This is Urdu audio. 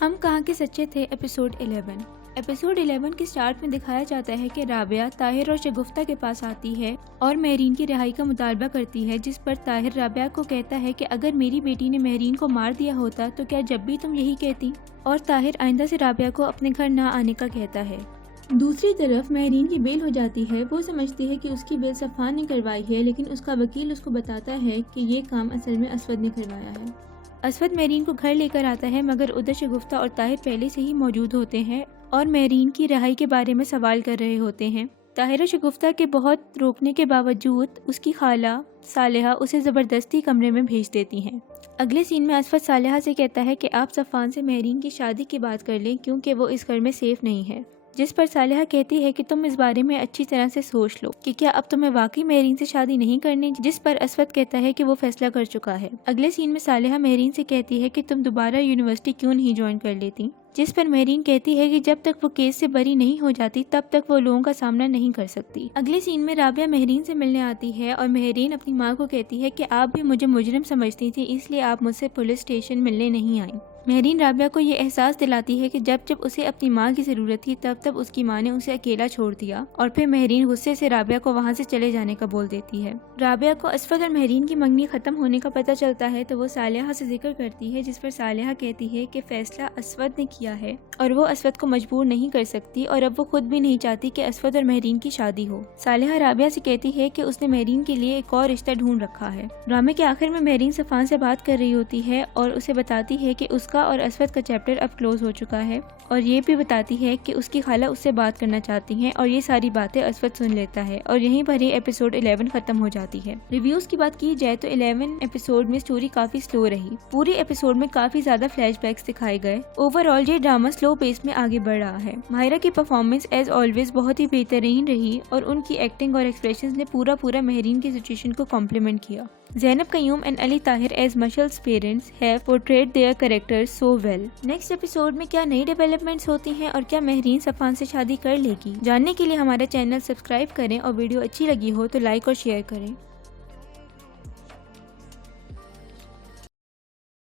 ہم کہاں کے سچے تھے ایپیسوڈ 11۔ ایپیسوڈ 11 کے سٹارٹ میں دکھایا جاتا ہے کہ رابعہ طاہر اور شگفتہ کے پاس آتی ہے اور مہرین کی رہائی کا مطالبہ کرتی ہے، جس پر طاہر رابعہ کو کہتا ہے کہ اگر میری بیٹی نے مہرین کو مار دیا ہوتا تو کیا جب بھی تم یہی کہتی، اور طاہر آئندہ سے رابعہ کو اپنے گھر نہ آنے کا کہتا ہے۔ دوسری طرف مہرین کی بیل ہو جاتی ہے۔ وہ سمجھتی ہے کہ اس کی بیل صفوان نے کروائی ہے، لیکن اس کا وکیل اس کو بتاتا ہے کہ یہ کام اصل میں اسود نے کروایا ہے۔ اسود مہرین کو گھر لے کر آتا ہے، مگر ادھر شگفتہ اور طاہر پہلے سے ہی موجود ہوتے ہیں اور مہرین کی رہائی کے بارے میں سوال کر رہے ہوتے ہیں۔ طاہر و شگفتہ کے بہت روکنے کے باوجود اس کی خالہ صالحہ اسے زبردستی کمرے میں بھیج دیتی ہیں۔ اگلے سین میں اسود صالحہ سے کہتا ہے کہ آپ صفوان سے مہرین کی شادی کی بات کر لیں کیونکہ وہ اس گھر میں سیف نہیں ہے، جس پر صالحہ کہتی ہے کہ تم اس بارے میں اچھی طرح سے سوچ لو کہ کیا اب تمہیں واقعی مہرین سے شادی نہیں کرنی، جس پر اسود کہتا ہے کہ وہ فیصلہ کر چکا ہے۔ اگلے سین میں صالحہ مہرین سے کہتی ہے کہ تم دوبارہ یونیورسٹی کیوں نہیں جوائن کر لیتی، جس پر مہرین کہتی ہے کہ جب تک وہ کیس سے بری نہیں ہو جاتی تب تک وہ لوگوں کا سامنا نہیں کر سکتی۔ اگلے سین میں رابعہ مہرین سے ملنے آتی ہے اور مہرین اپنی ماں کو کہتی ہے کہ آپ بھی مجھے مجرم سمجھتی تھی، اس لیے آپ مجھ سے پولیس اسٹیشن ملنے نہیں آئیں۔ مہرین رابعہ کو یہ احساس دلاتی ہے کہ جب اسے اپنی ماں کی ضرورت تھی تب اس کی ماں نے اسے اکیلا چھوڑ دیا، اور پھر مہرین غصے سے رابعہ کو وہاں سے چلے جانے کا بول دیتی ہے۔ رابعہ کو اسود اور مہرین کی منگنی ختم ہونے کا پتہ چلتا ہے تو وہ صالحہ سے ذکر کرتی ہے، جس پر صالحہ کہتی ہے کہ فیصلہ اسود نے کیا ہے اور وہ اسود کو مجبور نہیں کر سکتی، اور اب وہ خود بھی نہیں چاہتی کہ اسود اور مہرین کی شادی ہو۔ صالحہ رابعہ سے کہتی ہے کہ اس نے مہرین کے لیے ایک اور رشتہ ڈھونڈ رکھا ہے۔ ڈرامے کے آخر میں مہرین صفوان سے بات کر رہی ہوتی ہے اور اسے بتاتی ہے کہ اس کا اور اسود کا چیپٹر اب کلوز ہو چکا ہے، اور یہ بھی بتاتی ہے کہ اس کی خالہ اس سے بات کرنا چاہتی ہیں، اور یہ ساری باتیں اسود سن لیتا ہے، اور یہیں پر یہ ایپیسوڈ 11 ختم ہو جاتی ہے۔ ریویوز کی بات کی جائے تو 11 ایپیسوڈ میں سٹوری کافی سلو رہی۔ پورے ایپیسوڈ میں کافی زیادہ فلیش بیکس دکھائے گئے۔ اوور آل یہ ڈرامہ سلو پیس میں آگے بڑھ رہا ہے۔ ماہرہ کی پرفارمنس ایز آلویز بہت ہی بہترین رہی، اور ان کی ایکٹنگ اور ایکسپریشنز نے پورا مہرین کی سچویشن کو کمپلیمنٹ کیا۔ Zainab Qayyum and Ali Tahir as Mishal's parents have portrayed their characters so well۔ Next episode میں کیا نئی ڈیولپمنٹس ہوتی ہیں اور کیا مہرین صفوان سے شادی کر لے گی، جاننے کے لیے ہمارا چینل سبسکرائب کریں، اور ویڈیو اچھی لگی ہو تو لائک اور شیئر کریں۔